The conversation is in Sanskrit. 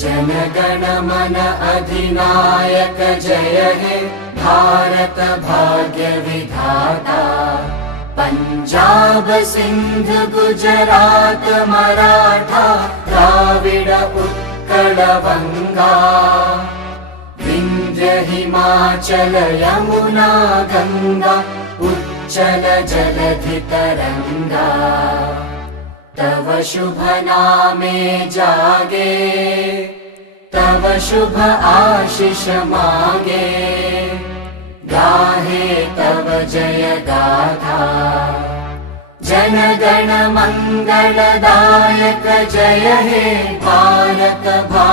जनगण मन अधिनायक जय हे भारत भाग्य विधाता। पंजाब सिंध गुजरात मराठा द्राविड उत्कल बंगा। विंध्य हिमाचल यमुना गंगा उच्चल जलधि तरंगा। तव शुभ नामे जागे तव शुभ आशीष मागे। गाहे तव जय गाथा जनगण मंगलदायक जय हे भारत भाग्य